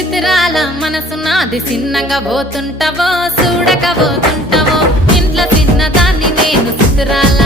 చిత్రాల మనసు నాది చిన్నగా పోతుంటావో చూడక పోతుంటావో ఇంట్లో చిన్నదాన్ని నేను చిత్రాల